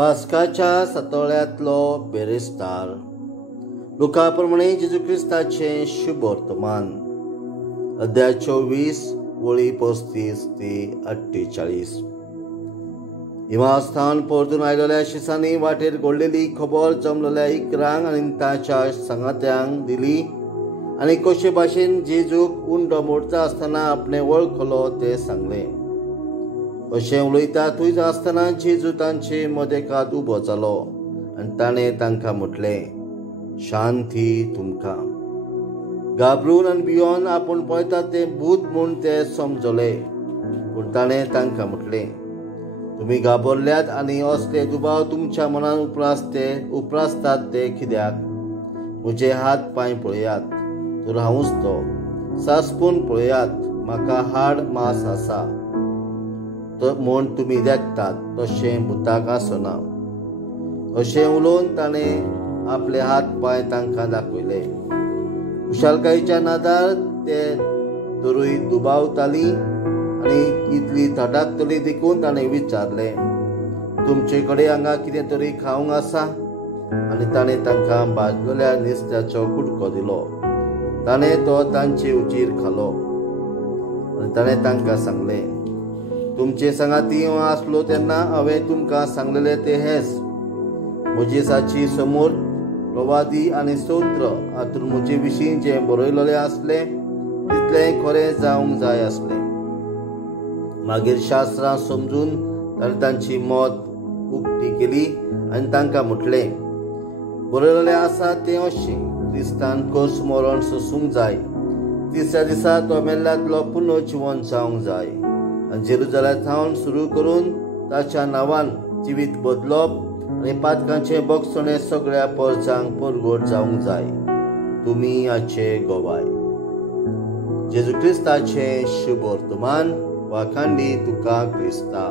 पास्काच्या सतोळ्यांतलो बेरेस्तार. लुका प्रमाणे जेजू क्रिस्ताचे शुभ वर्तमान. अध्याय 24 वळी 35 ते 48. इमास्थान परतून आयलेल्या शिसांनी वाटेर घडलेली खबर जमलेल्या इकरांक आनी ताच्या सांगात्यांक दिली आनी कशे भाशेन जेजूक उंडो मोडटा आसतना आपणे वळखलो ते सांगले. अशें उलयता थंय आसतना जेजू तांचे मदेकांत उबो जालो आनी ताणें तांकां म्हटलें, शांती तुमकां. घाबरून आनी भियोन आपूण पळयता तें भूत म्हूण ते समजले. पूण ताणें तांकां म्हटलें, तुमी घाबरल्यात आनी असले दुबाव तुमच्या मनान उपरासतात ते कित्याक? म्हजे हात पांय पळयात, तर हांवूच तो. सासपून पळयात, म्हाका हाड मांस आसा म्हूण तुमी देखतात, तशें भुताक आसना. अशें उलोवन ताणें आपले हात पांय तांकां दाखयले. खुशालकायेच्या नादार ते धरूय दुबावतालीं आनी इतली थटाकतली देखून ताणें विचारलें, तुमचे कडेन हांगा कितें तरी खावंक आसा? आनी ताणें तांकां भाजलेल्या नुस्त्याचो कुडको दिलो. ताणें तो तांचे उचीर खालो आनी ताणें तांकां सांगलें, तुमचे सांगाती हांव आसलो तेन्ना हांवें तुमकां सांगलेलें तें हेंच. मोजेसाची समोर प्रवादी आनी स्तोत्र हातूंत म्हजे विशीं जें बरयलेलें आसलें तितलें खरें जावंक जाय आसलें. मागीर शास्त्रां समजून ताणें तांची मत उक्ती केली आनी तांकां म्हटलें, बरयलेलें आसा तें अशें, क्रिस्तान कर्स मरण सोंसूंक जाय, तिसऱ्या दिसा तो मेल्ल्यांतलो पुनर्जीवन जावंक जाय आनी जेरुजलेमांतल्यान सुरू करून ताच्या नांवान जिवीत बदलप आनी पातकांचे भक्षणे सगळ्या परजांक परगट जावंक जाय. तुमी हाचे गवाय. जेजू क्रिस्ताचे शुभ वर्तमान. वाखांडी तुका क्रिस्ता.